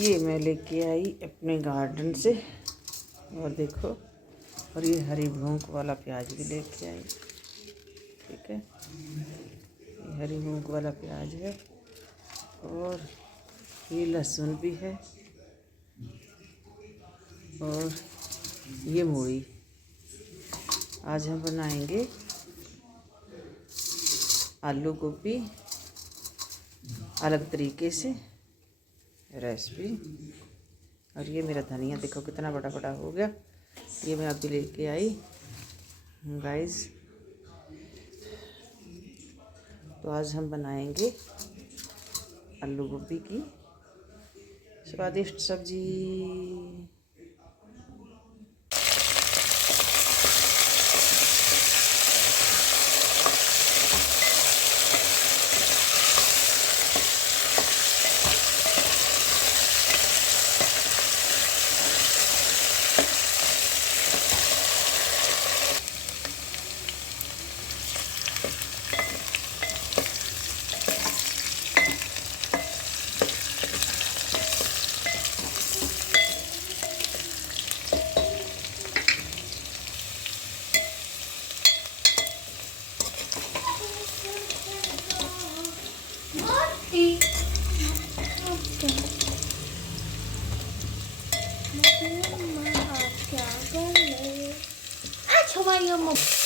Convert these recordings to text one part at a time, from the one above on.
ये मैं लेके आई अपने गार्डन से, और देखो, और ये हरी भूंग वाला प्याज भी लेके आई। ठीक है, ये हरी भूंग वाला प्याज है, और ये लहसुन भी है, और ये मूली। आज हम बनाएंगे आलू गोभी अलग तरीके से रेसिपी। और ये मेरा धनिया देखो कितना बड़ा बड़ा हो गया, ये मैं अभी लेके आई गाइस। तो आज हम बनाएंगे आलू गोभी की स्वादिष्ट सब्जी।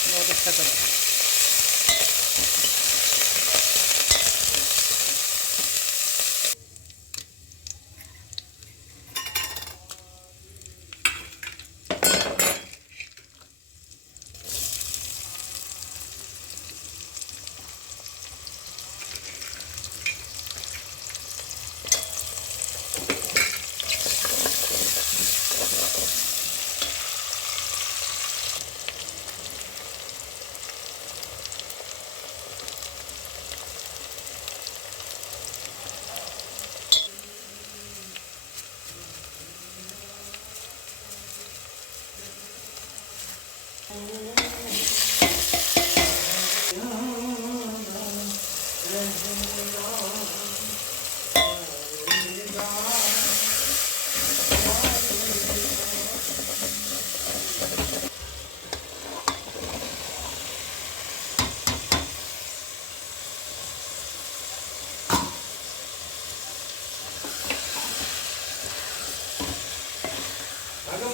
बहुत अच्छा कर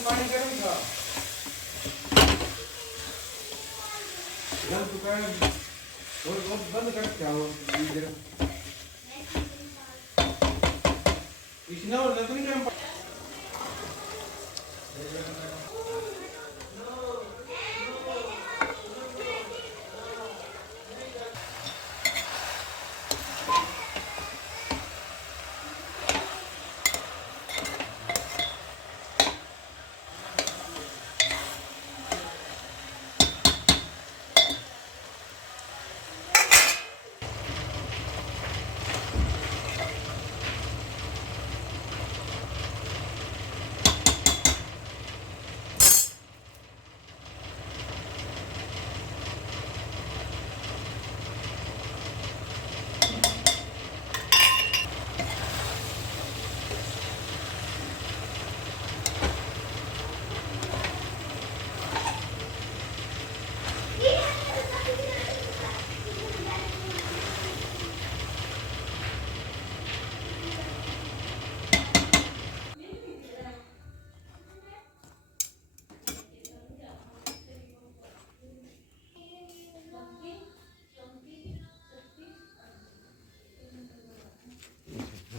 पानी गर्म था, गर्म चुका है, बहुत बंद कर क्या हो जरा इसने और लकड़ी गर्म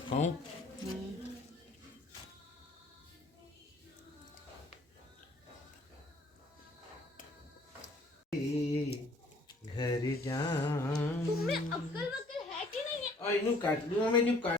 खाऊं। घर जा तुम्हें अक्ल वक्ल है कि नहीं है? और इन्हें काट लूँ मैं, इन्हें काट